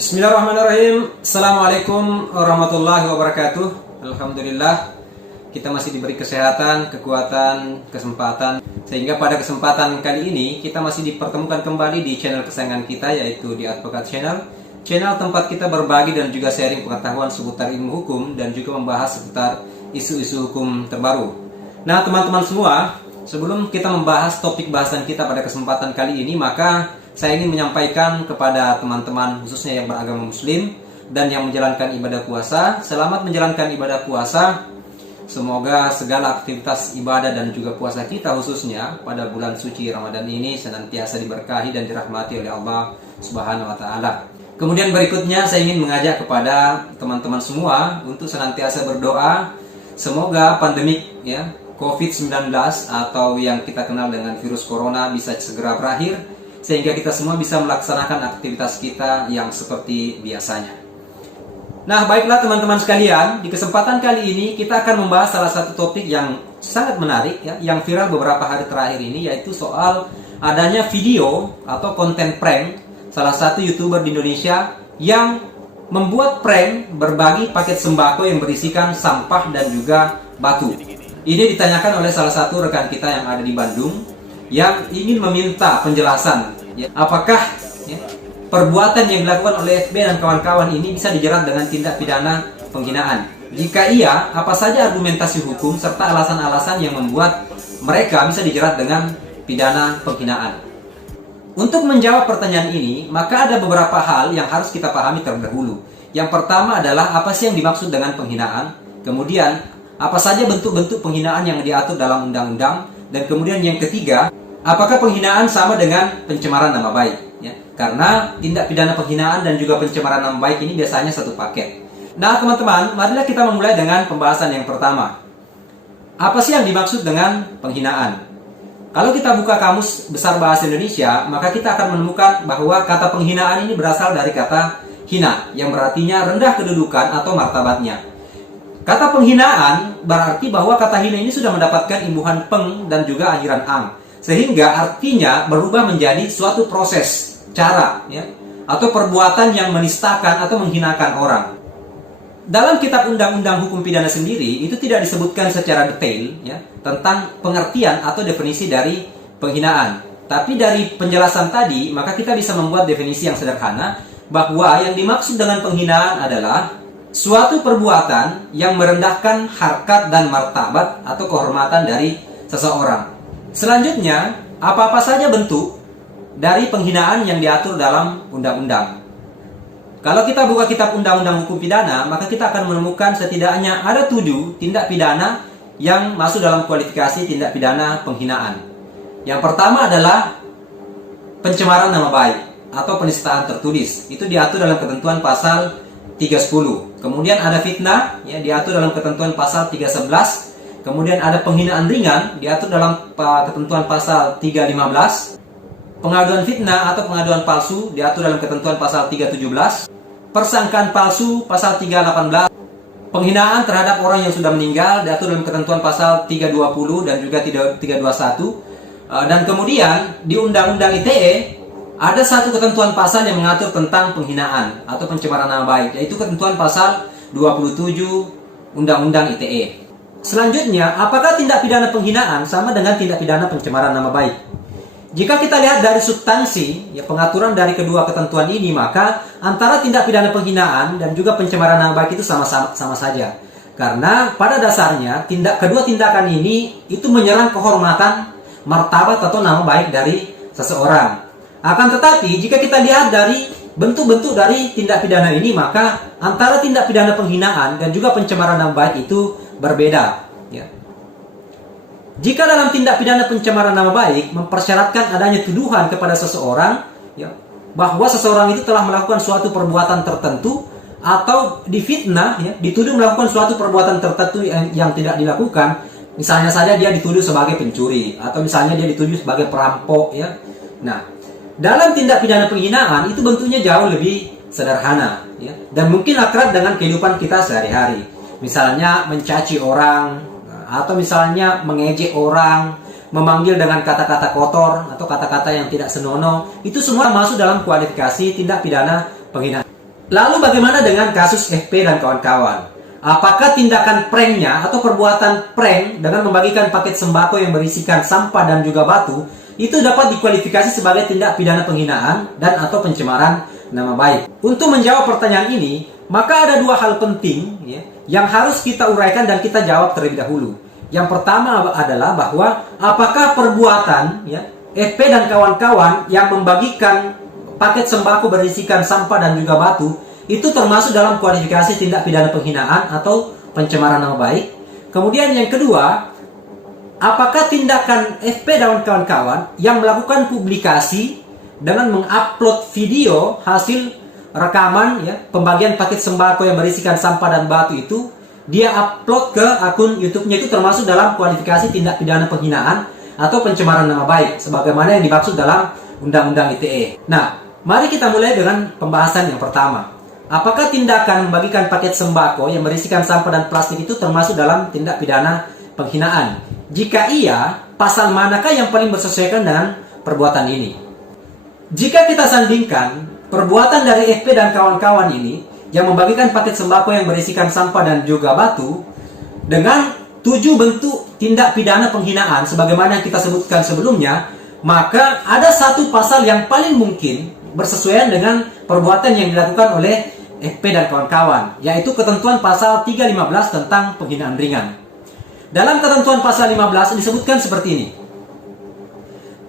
Bismillahirrahmanirrahim. Assalamualaikum warahmatullahi wabarakatuh. Alhamdulillah kita masih diberi kesehatan, kekuatan, kesempatan, sehingga pada kesempatan kali ini kita masih dipertemukan kembali di channel kesayangan kita, yaitu di Advokat Channel. Channel tempat kita berbagi dan juga sharing pengetahuan seputar ilmu hukum dan juga membahas seputar isu-isu hukum terbaru. Nah teman-teman semua, sebelum kita membahas topik bahasan kita pada kesempatan kali ini, maka saya ingin menyampaikan kepada teman-teman khususnya yang beragama muslim dan yang menjalankan ibadah puasa, selamat menjalankan ibadah puasa. Semoga segala aktivitas ibadah dan juga puasa kita khususnya pada bulan suci Ramadan ini senantiasa diberkahi dan dirahmati oleh Allah Subhanahu wa taala. Kemudian berikutnya saya ingin mengajak kepada teman-teman semua untuk senantiasa berdoa semoga pandemik COVID-19 atau yang kita kenal dengan virus corona bisa segera berakhir, sehingga kita semua bisa melaksanakan aktivitas kita yang seperti biasanya. Nah, baiklah teman-teman sekalian, di kesempatan kali ini kita akan membahas salah satu topik yang sangat menarik yang viral beberapa hari terakhir ini, yaitu soal adanya video atau konten prank salah satu YouTuber di Indonesia yang membuat prank berbagi paket sembako yang berisikan sampah dan juga batu. Ini ditanyakan oleh salah satu rekan kita yang ada di Bandung, yang ingin meminta penjelasan apakah perbuatan yang dilakukan oleh FB dan kawan-kawan ini bisa dijerat dengan tindak pidana penghinaan. Jika iya, apa saja argumentasi hukum serta alasan-alasan yang membuat mereka bisa dijerat dengan pidana penghinaan. Untuk menjawab pertanyaan ini, maka ada beberapa hal yang harus kita pahami terlebih dahulu. Yang pertama adalah apa sih yang dimaksud dengan penghinaan, kemudian apa saja bentuk-bentuk penghinaan yang diatur dalam undang-undang, dan kemudian yang ketiga, apakah penghinaan sama dengan pencemaran nama baik? Karena tindak pidana penghinaan dan juga pencemaran nama baik ini biasanya satu paket. Nah teman-teman, marilah kita memulai dengan pembahasan yang pertama. Apa sih yang dimaksud dengan penghinaan? Kalau kita buka Kamus Besar Bahasa Indonesia, maka kita akan menemukan bahwa kata penghinaan ini berasal dari kata hina, yang berartinya rendah kedudukan atau martabatnya. Kata penghinaan berarti bahwa kata hina ini sudah mendapatkan imbuhan peng dan juga akhiran ang, sehingga artinya berubah menjadi suatu proses, cara, atau perbuatan yang menistakan atau menghinakan orang. Dalam kitab undang-undang hukum pidana sendiri itu tidak disebutkan secara detail tentang pengertian atau definisi dari penghinaan. Tapi dari penjelasan tadi, maka kita bisa membuat definisi yang sederhana bahwa yang dimaksud dengan penghinaan adalah suatu perbuatan yang merendahkan harkat dan martabat atau kehormatan dari seseorang. Selanjutnya, apa-apa saja bentuk dari penghinaan yang diatur dalam undang-undang. Kalau kita buka kitab undang-undang hukum pidana, maka kita akan menemukan setidaknya ada 7 tindak pidana yang masuk dalam kualifikasi tindak pidana penghinaan. Yang pertama adalah pencemaran nama baik atau penistaan tertulis. Itu diatur dalam ketentuan pasal 310. Kemudian ada fitnah, diatur dalam ketentuan pasal 311. Kemudian ada penghinaan ringan, diatur dalam ketentuan pasal 315. Pengaduan fitnah atau pengaduan palsu diatur dalam ketentuan pasal 317. Persangkaan palsu pasal 318. Penghinaan terhadap orang yang sudah meninggal diatur dalam ketentuan pasal 320 dan juga 321. Dan kemudian di Undang-Undang ITE ada satu ketentuan pasal yang mengatur tentang penghinaan atau pencemaran nama baik, yaitu ketentuan pasal 27 Undang-Undang ITE. Selanjutnya, apakah tindak pidana penghinaan sama dengan tindak pidana pencemaran nama baik? Jika kita lihat dari substansi pengaturan dari kedua ketentuan ini, maka antara tindak pidana penghinaan dan juga pencemaran nama baik itu sama saja. Karena pada dasarnya kedua tindakan ini itu menyerang kehormatan, martabat atau nama baik dari seseorang. Akan tetapi jika kita lihat dari bentuk-bentuk dari tindak pidana ini, maka antara tindak pidana penghinaan dan juga pencemaran nama baik itu berbeda. Jika dalam tindak pidana pencemaran nama baik mempersyaratkan adanya tuduhan kepada seseorang bahwa seseorang itu telah melakukan suatu perbuatan tertentu, atau difitnah dituduh melakukan suatu perbuatan tertentu yang tidak dilakukan, misalnya saja dia dituduh sebagai pencuri atau misalnya dia dituduh sebagai perampok Nah, dalam tindak pidana penghinaan itu bentuknya jauh lebih sederhana dan mungkin akrab dengan kehidupan kita sehari-hari. Misalnya mencaci orang, atau misalnya mengejek orang, memanggil dengan kata-kata kotor atau kata-kata yang tidak senonoh, itu semua masuk dalam kualifikasi tindak pidana penghinaan. Lalu bagaimana dengan kasus FP dan kawan-kawan? Apakah tindakan pranknya atau perbuatan prank dengan membagikan paket sembako yang berisikan sampah dan juga batu itu dapat dikualifikasi sebagai tindak pidana penghinaan dan atau pencemaran nama baik? Untuk menjawab pertanyaan ini, maka ada dua hal penting ya, yang harus kita uraikan dan kita jawab terlebih dahulu. Yang pertama adalah bahwa apakah perbuatan ya, FP dan kawan-kawan yang membagikan paket sembako berisikan sampah dan juga batu itu termasuk dalam kualifikasi tindak pidana penghinaan atau pencemaran nama baik. Kemudian yang kedua, apakah tindakan FP dan kawan-kawan yang melakukan publikasi dengan mengupload video hasil rekaman ya, pembagian paket sembako yang berisikan sampah dan batu itu, dia upload ke akun YouTube-nya, itu termasuk dalam kualifikasi tindak pidana penghinaan atau pencemaran nama baik sebagaimana yang dimaksud dalam Undang-Undang ITE. Nah, mari kita mulai dengan pembahasan yang pertama. Apakah tindakan membagikan paket sembako yang berisikan sampah dan plastik itu termasuk dalam tindak pidana penghinaan? Jika iya, pasal manakah yang paling bersesuaian dengan perbuatan ini? Jika kita sandingkan perbuatan dari FP dan kawan-kawan ini yang membagikan paket sembako yang berisikan sampah dan juga batu dengan 7 bentuk tindak pidana penghinaan sebagaimana yang kita sebutkan sebelumnya, maka ada satu pasal yang paling mungkin bersesuaian dengan perbuatan yang dilakukan oleh FP dan kawan-kawan, yaitu ketentuan pasal 315 tentang penghinaan ringan. Dalam ketentuan pasal 15 disebutkan seperti ini.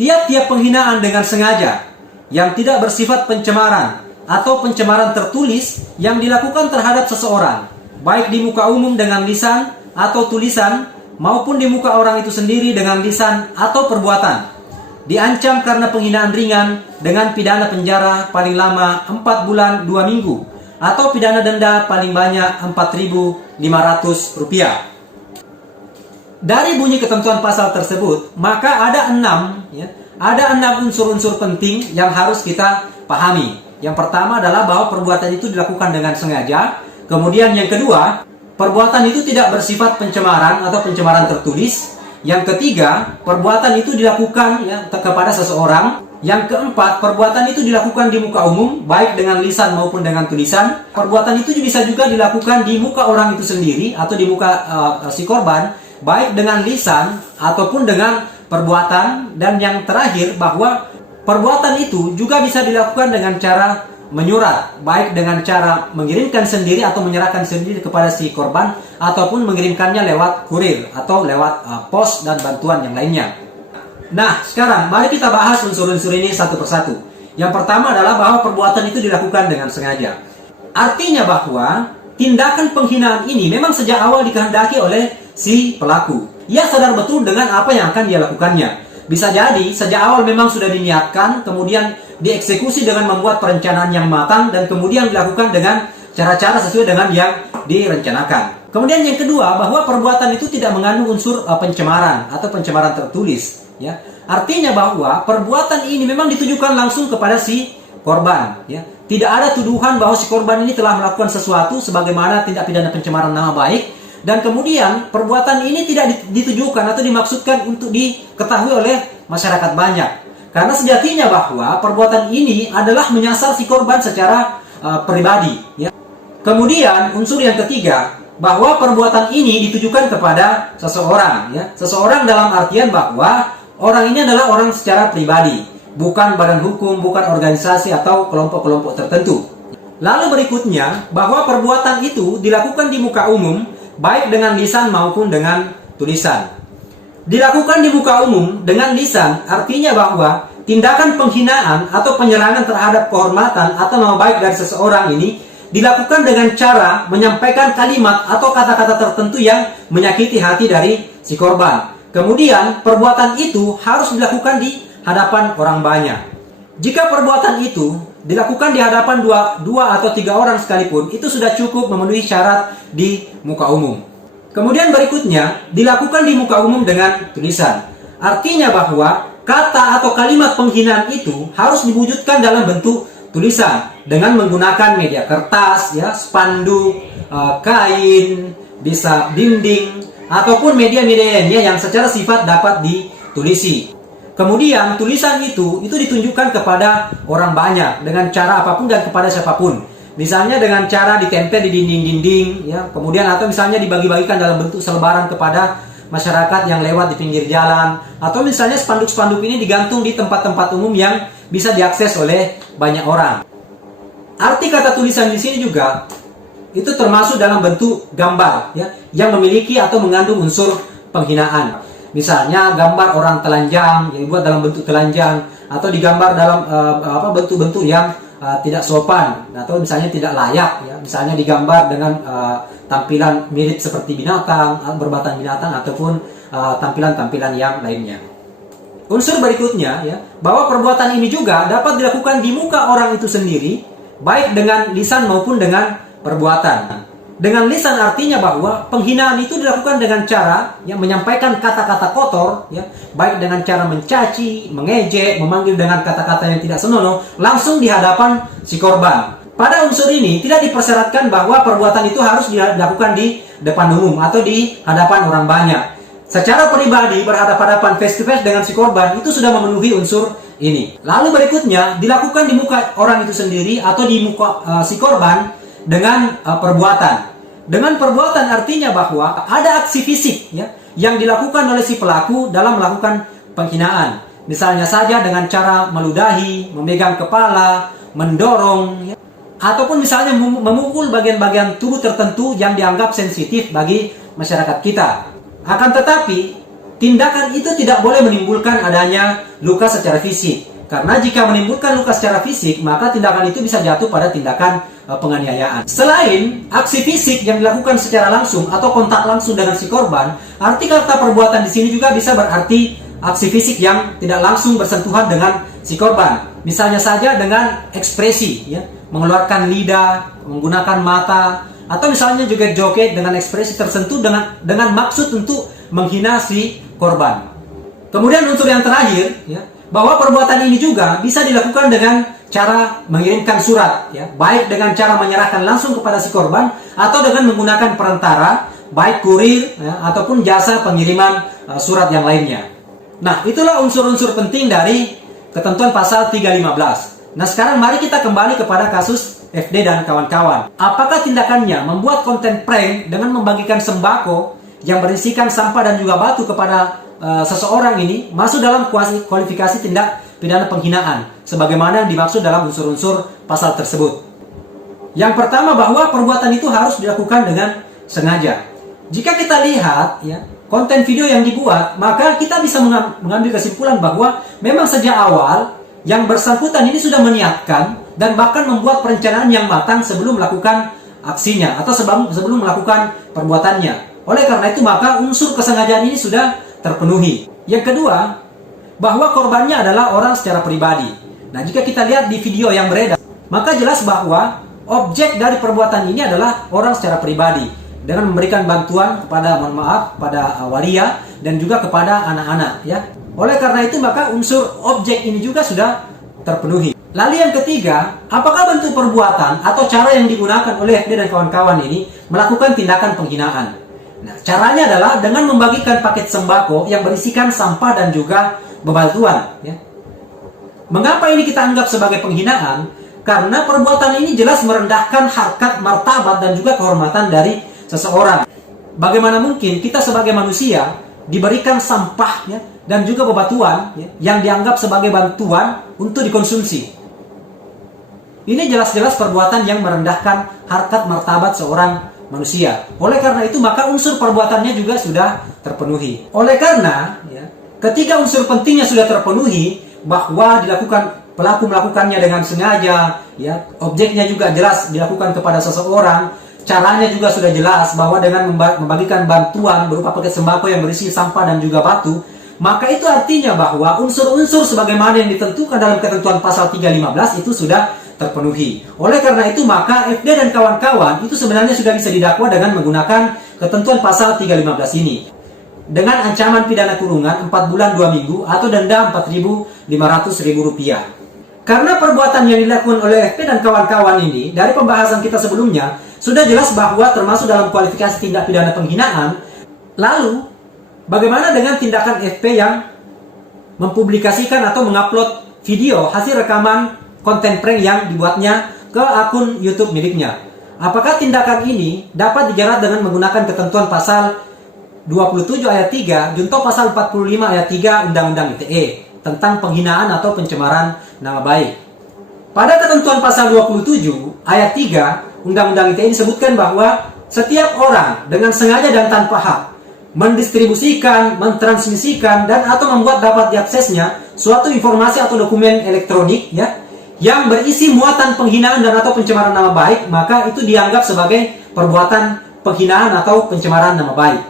Tiap-tiap penghinaan dengan sengaja yang tidak bersifat pencemaran atau pencemaran tertulis yang dilakukan terhadap seseorang, baik di muka umum dengan lisan atau tulisan maupun di muka orang itu sendiri dengan lisan atau perbuatan, diancam karena penghinaan ringan dengan pidana penjara paling lama 4 bulan 2 minggu atau pidana denda paling banyak Rp4.500. Dari bunyi ketentuan pasal tersebut, maka ada 6 unsur-unsur penting yang harus kita pahami. Yang pertama adalah bahwa perbuatan itu dilakukan dengan sengaja. Kemudian yang kedua, perbuatan itu tidak bersifat pencemaran atau pencemaran tertulis. Yang ketiga, perbuatan itu dilakukan ya, kepada seseorang. Yang keempat, perbuatan itu dilakukan di muka umum, baik dengan lisan maupun dengan tulisan. Perbuatan itu bisa juga dilakukan di muka orang itu sendiri atau di muka si korban, baik dengan lisan ataupun dengan perbuatan. Dan yang terakhir, bahwa perbuatan itu juga bisa dilakukan dengan cara menyurat, baik dengan cara mengirimkan sendiri atau menyerahkan sendiri kepada si korban, ataupun mengirimkannya lewat kurir atau lewat pos dan bantuan yang lainnya. Nah, sekarang mari kita bahas unsur-unsur ini satu persatu. Yang pertama adalah bahwa perbuatan itu dilakukan dengan sengaja. Artinya bahwa tindakan penghinaan ini memang sejak awal dikehendaki oleh si pelaku. Ia sadar betul dengan apa yang akan dia lakukannya. Bisa jadi sejak awal memang sudah diniatkan, kemudian dieksekusi dengan membuat perencanaan yang matang, dan kemudian dilakukan dengan cara-cara sesuai dengan yang direncanakan. Kemudian yang kedua, bahwa perbuatan itu tidak mengandung unsur pencemaran atau pencemaran tertulis. Ya, artinya bahwa perbuatan ini memang ditujukan langsung kepada si korban. Ya, tidak ada tuduhan bahwa si korban ini telah melakukan sesuatu sebagaimana tindak pidana pencemaran nama baik, dan kemudian perbuatan ini tidak ditujukan atau dimaksudkan untuk diketahui oleh masyarakat banyak. Karena sejatinya bahwa perbuatan ini adalah menyasar si korban secara pribadi. Ya. Kemudian unsur yang ketiga, bahwa perbuatan ini ditujukan kepada seseorang. Ya, seseorang dalam artian bahwa orang ini adalah orang secara pribadi, bukan badan hukum, bukan organisasi atau kelompok-kelompok tertentu. Lalu berikutnya, bahwa perbuatan itu dilakukan di muka umum, baik dengan lisan maupun dengan tulisan. Dilakukan di muka umum dengan lisan, artinya bahwa tindakan penghinaan atau penyerangan terhadap kehormatan atau nama baik dari seseorang ini dilakukan dengan cara menyampaikan kalimat atau kata-kata tertentu yang menyakiti hati dari si korban. Kemudian perbuatan itu harus dilakukan di hadapan orang banyak. Jika perbuatan itu dilakukan di hadapan dua atau 3 orang sekalipun, itu sudah cukup memenuhi syarat di muka umum. Kemudian berikutnya, dilakukan di muka umum dengan tulisan. Artinya bahwa kata atau kalimat penghinaan itu harus diwujudkan dalam bentuk tulisan dengan menggunakan media kertas, ya, spanduk, kain, bisa dinding, ataupun media-media lainnya yang secara sifat dapat ditulisi. Kemudian tulisan itu ditunjukkan kepada orang banyak dengan cara apapun dan kepada siapapun. Misalnya dengan cara ditempel di dinding-dinding, ya, kemudian atau misalnya dibagi-bagikan dalam bentuk selebaran kepada masyarakat yang lewat di pinggir jalan, atau misalnya spanduk-spanduk ini digantung di tempat-tempat umum yang bisa diakses oleh banyak orang. Arti kata tulisan di sini juga itu termasuk dalam bentuk gambar, ya, yang memiliki atau mengandung unsur penghinaan. Misalnya gambar orang telanjang yang dibuat dalam bentuk telanjang, atau digambar dalam bentuk-bentuk yang tidak sopan, atau misalnya tidak layak, ya. Misalnya digambar dengan tampilan mirip seperti binatang, berbatang binatang, ataupun tampilan-tampilan yang lainnya. Unsur berikutnya, ya, bahwa perbuatan ini juga dapat dilakukan di muka orang itu sendiri, baik dengan lisan maupun dengan perbuatan. Dengan lisan artinya bahwa penghinaan itu dilakukan dengan cara yang menyampaikan kata-kata kotor, ya, baik dengan cara mencaci, mengejek, memanggil dengan kata-kata yang tidak senonoh langsung di hadapan si korban. Pada unsur ini tidak dipersyaratkan bahwa perbuatan itu harus dilakukan di depan umum atau di hadapan orang banyak. Secara pribadi berhadapan-hadapan face to face dengan si korban itu sudah memenuhi unsur ini. Lalu berikutnya dilakukan di muka orang itu sendiri atau di muka si korban dengan perbuatan. Dengan perbuatan artinya bahwa ada aksi fisik, ya, yang dilakukan oleh si pelaku dalam melakukan penghinaan. Misalnya saja dengan cara meludahi, memegang kepala, mendorong, ya, ataupun misalnya memukul bagian-bagian tubuh tertentu yang dianggap sensitif bagi masyarakat kita. Akan tetapi, tindakan itu tidak boleh menimbulkan adanya luka secara fisik. Karena jika menimbulkan luka secara fisik, maka tindakan itu bisa jatuh pada tindakan penganiayaan. Selain aksi fisik yang dilakukan secara langsung atau kontak langsung dengan si korban, arti kata perbuatan di sini juga bisa berarti aksi fisik yang tidak langsung bersentuhan dengan si korban. Misalnya saja dengan ekspresi, ya, mengeluarkan lidah, menggunakan mata, atau misalnya juga joget dengan ekspresi tersentuh dengan maksud untuk menghina si korban. Kemudian unsur yang terakhir, ya, bahwa perbuatan ini juga bisa dilakukan dengan cara mengirimkan surat, ya, baik dengan cara menyerahkan langsung kepada si korban atau dengan menggunakan perantara, baik kurir, ya, ataupun jasa pengiriman surat yang lainnya. Nah, itulah unsur-unsur penting dari ketentuan pasal 315. Nah, sekarang mari kita kembali kepada kasus FD dan kawan-kawan. Apakah tindakannya membuat konten prank dengan membagikan sembako yang berisikan sampah dan juga batu kepada seseorang ini masuk dalam kualifikasi tindak pidana penghinaan sebagaimana yang dimaksud dalam unsur-unsur pasal tersebut. Yang pertama, bahwa perbuatan itu harus dilakukan dengan sengaja. Jika kita lihat, ya, konten video yang dibuat, maka kita bisa mengambil kesimpulan bahwa memang sejak awal yang bersangkutan ini sudah meniatkan dan bahkan membuat perencanaan yang matang sebelum melakukan aksinya atau sebelum melakukan perbuatannya. Oleh karena itu, maka unsur kesengajaan ini sudah terpenuhi. Yang kedua, bahwa korbannya adalah orang secara pribadi. Nah, jika kita lihat di video yang beredar, maka jelas bahwa objek dari perbuatan ini adalah orang secara pribadi dengan memberikan bantuan kepada, mohon maaf, pada waria dan juga kepada anak-anak, ya. Oleh karena itu, maka unsur objek ini juga sudah terpenuhi. Lalu yang ketiga, apakah bentuk perbuatan atau cara yang digunakan oleh FD dan kawan-kawan ini melakukan tindakan penghinaan? Nah, caranya adalah dengan membagikan paket sembako yang berisikan sampah dan juga bebatuan, ya. Mengapa ini kita anggap sebagai penghinaan? Karena perbuatan ini jelas merendahkan harkat, martabat dan juga kehormatan dari seseorang. Bagaimana mungkin kita sebagai manusia diberikan sampah, ya, dan juga bebatuan, ya, yang dianggap sebagai bantuan untuk dikonsumsi? Ini jelas-jelas perbuatan yang merendahkan harkat, martabat seorang manusia. Oleh karena itu, maka unsur perbuatannya juga sudah terpenuhi. Oleh karena, ya, ketika unsur pentingnya sudah terpenuhi, bahwa pelaku melakukannya dengan sengaja, ya, objeknya juga jelas dilakukan kepada seseorang, caranya juga sudah jelas bahwa dengan membagikan bantuan berupa paket sembako yang berisi sampah dan juga batu, maka itu artinya bahwa unsur-unsur sebagaimana yang ditentukan dalam ketentuan pasal 315 itu sudah terpenuhi. Oleh karena itu, maka FD dan kawan-kawan itu sebenarnya sudah bisa didakwa dengan menggunakan ketentuan pasal 315 ini dengan ancaman pidana kurungan 4 bulan 2 minggu atau denda Rp4.500.000. Karena perbuatan yang dilakukan oleh FD dan kawan-kawan ini dari pembahasan kita sebelumnya sudah jelas bahwa termasuk dalam kualifikasi tindak pidana penghinaan. Lalu, bagaimana dengan tindakan FP yang mempublikasikan atau mengupload video hasil rekaman konten prank yang dibuatnya ke ke akun YouTube miliknya. Apakah tindakan ini dapat dijerat dengan menggunakan ketentuan pasal 27 ayat 3 junto pasal 45 ayat 3 Undang-Undang ITE tentang penghinaan atau pencemaran nama baik. Pada ketentuan pasal 27 ayat 3 Undang-Undang ITE disebutkan bahwa setiap orang dengan sengaja dan tanpa hak mendistribusikan, mentransmisikan, dan atau membuat dapat diaksesnya suatu informasi atau dokumen elektronik yang berisi muatan penghinaan dan atau pencemaran nama baik, maka itu dianggap sebagai perbuatan penghinaan atau pencemaran nama baik.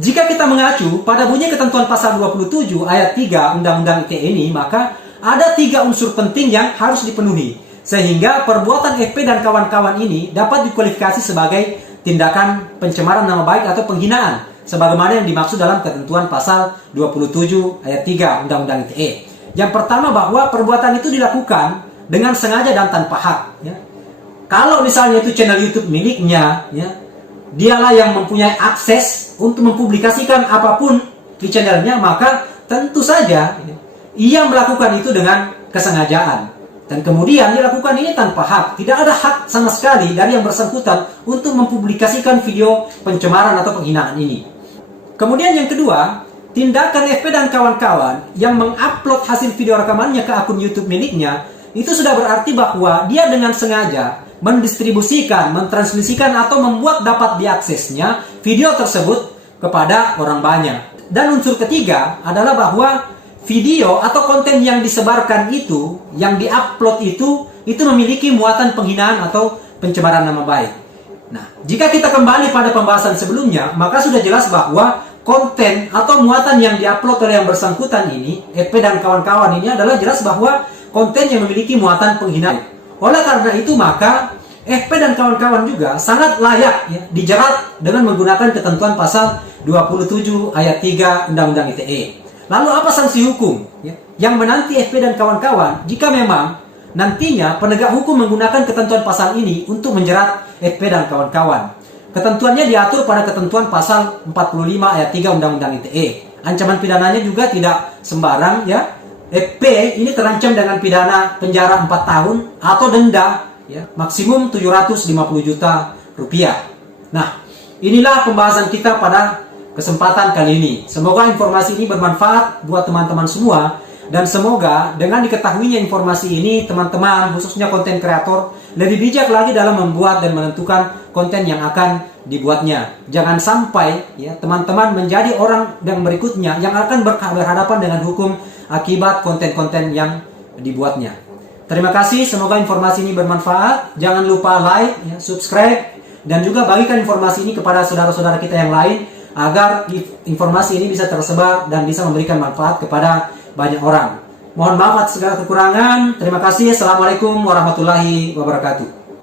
Jika kita mengacu pada bunyi ketentuan pasal 27 ayat 3 Undang-Undang ITE ini, maka ada 3 unsur penting yang harus dipenuhi, sehingga perbuatan FP dan kawan-kawan ini dapat dikualifikasi sebagai tindakan pencemaran nama baik atau penghinaan, sebagaimana yang dimaksud dalam ketentuan pasal 27 ayat 3 Undang-Undang ITE. Yang pertama, bahwa perbuatan itu dilakukan dengan sengaja dan tanpa hak. Kalau misalnya itu channel YouTube miliknya, dialah yang mempunyai akses untuk mempublikasikan apapun di channelnya, maka tentu saja ia melakukan itu dengan kesengajaan. Dan kemudian dilakukan ini tanpa hak. Tidak ada hak sama sekali dari yang bersangkutan untuk mempublikasikan video pencemaran atau penghinaan ini. Kemudian yang kedua, tindakan FP dan kawan-kawan yang mengupload hasil video rekamannya ke akun YouTube miliknya, itu sudah berarti bahwa dia dengan sengaja mendistribusikan, mentransmisikan, atau membuat dapat diaksesnya video tersebut kepada orang banyak. Dan unsur ketiga adalah bahwa video atau konten yang disebarkan itu, yang diupload itu memiliki muatan penghinaan atau pencemaran nama baik. Nah, jika kita kembali pada pembahasan sebelumnya, maka sudah jelas bahwa konten atau muatan yang diupload oleh yang bersangkutan ini, FP dan kawan-kawan ini, adalah jelas bahwa konten yang memiliki muatan penghinaan. Oleh karena itu, maka FP dan kawan-kawan juga sangat layak dijerat dengan menggunakan ketentuan pasal 27 ayat 3 Undang-Undang ITE. Lalu apa sanksi hukum yang menanti FP dan kawan-kawan jika memang nantinya penegak hukum menggunakan ketentuan pasal ini untuk menjerat FP dan kawan-kawan? Ketentuannya diatur pada ketentuan pasal 45 ayat 3 Undang-Undang ITE. Ancaman pidananya juga tidak sembarang FP ini terancam dengan pidana penjara 4 tahun atau denda maksimum 750 juta rupiah. Nah, inilah pembahasan kita pada kesempatan kali ini. Semoga informasi ini bermanfaat buat teman-teman semua, dan semoga dengan diketahuinya informasi ini, teman-teman khususnya konten kreator lebih bijak lagi dalam membuat dan menentukan konten yang akan dibuatnya. Jangan sampai teman-teman menjadi orang yang berikutnya yang akan berhadapan dengan hukum akibat konten-konten yang dibuatnya. Terima kasih, semoga informasi ini bermanfaat. Jangan lupa like, subscribe, dan juga bagikan informasi ini kepada saudara-saudara kita yang lain, agar informasi ini bisa tersebar dan bisa memberikan manfaat kepada banyak orang. Mohon maaf atas segala kekurangan. Terima kasih. Assalamualaikum warahmatullahi wabarakatuh.